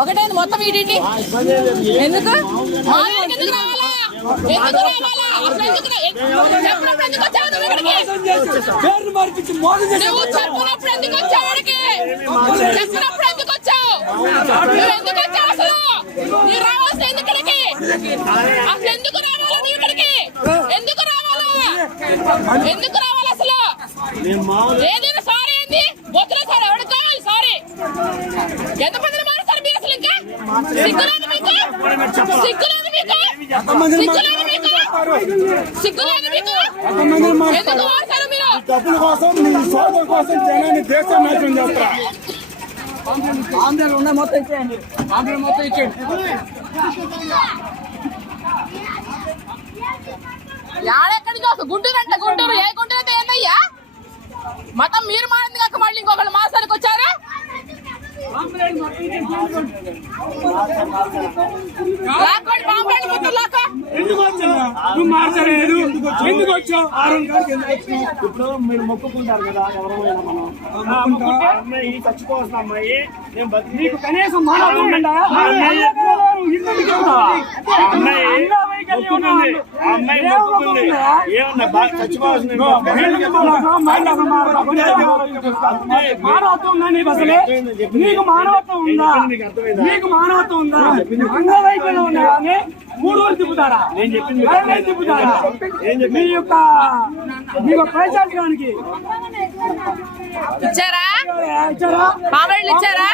ఒకటైంది మొత్తం వీటింటి ఎందుకు ఎందుకు రావాలా ఎందుకు రావాలా అసలు ఎందుకు చెప్పినప్పుడు ఎందుకు వచ్చావు నువ్వు ఇక్కడికి నువ్వు చెప్పినప్పుడు ఎందుకు వచ్చావు ఇక్కడికి చెప్పినప్పుడు ఎందుకు వచ్చావు నువ్వు ఎందుకు వచ్చావు అసలు నువ్వు రావాల్సిన ఎందుకు ఇక్కడికి అసలు ఎందుకు రావాలా నువ్వు ఇక్కడికి ఎందుకు రావాలా ఎందుకు రావాలి అసలు ఏదైనా సారీ ఏంది వద్దులే సార్ ఎవరికి కావాలి సారీ ఎంతమందిని మారుస్తారు మీరు అసలు ఇంకా సిగ్గులేదు మీకు సిగ్గులేదు మీకు సిగ్గులేదు మీకు సిగ్గులేదు మీకు ఎందుకు మారుతారు మీరు డబ్బుల కోసం మీ స్వార్థం కోసం జనాన్ని దేశం నాశనం చేస్తారా ఆంధ్రలో ఉన్న మొత్తం ఇచ్చేయండి ఆంధ్ర మొత్తం ఇచ్చేయండి ఎక్కడికి వస్తుంది గుంటూరు అంటే గుంటూరు ఏ గుంటూరు అయితే ఏందయ్యా మతం మీరు మారింది కాక మళ్ళీ ఇంకొకళ్ళు మాసానికి వచ్చారా ఎందుకు వచ్చావు నువ్వు మార్చలేదు ఎందుకు వచ్చావు ఇప్పుడు మీరు మొక్కుకుంటారు కదా ఎవరైనా మనం అమ్మాయి చచ్చిపోవాల్సిన అమ్మాయి నీకు కనీసం మానవత్వం ఉందా? అమ్మాయి మొక్కుకుంది అమ్మాయి మొక్కుకుంది ఏమన్నా చచ్చిపోవాల్సిన మానవత్వం ఉందా నీకు అసలే నీకు మానవత్వం ఉందా నీకు మానవత్వం ఉందా అంగవైకల్యం ఉందా కానీ 3 రోజులు తిప్పుతారా నేను చెప్పింది తిప్పుతారా మీ యొక్క ప్రచారానికి ఇచ్చారా ఇచ్చారా మామూలు ఇచ్చారా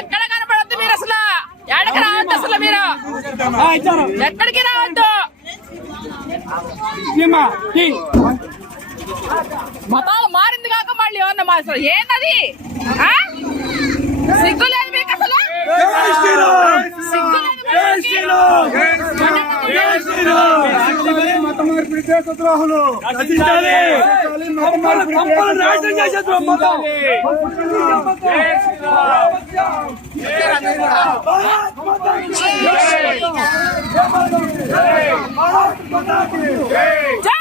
ఎక్కడ కనపడద్దు మీరు అసలు ఎక్కడికి రావద్దు అసలు మీరు ఎక్కడికి రావద్దు మతాలు మారింది కాక మళ్ళీ ఏమన్నా మారుస్తారు ఏంటది సిగ్గులేదు మీకు అసలు మత మార్పిడి దేశద్రోహులు జై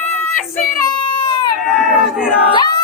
శ్రీరామ్